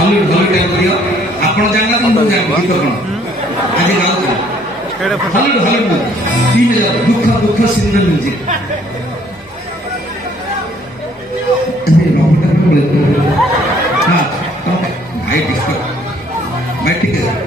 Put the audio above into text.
Hollywood type दियो आपण जानला तो मुझे गीत कोन आज गाउ हॉलीवुड तीन दुख सिंगल म्यूजिक अरे रॉबर्ट हां भाई डिस्को भाई ठीक है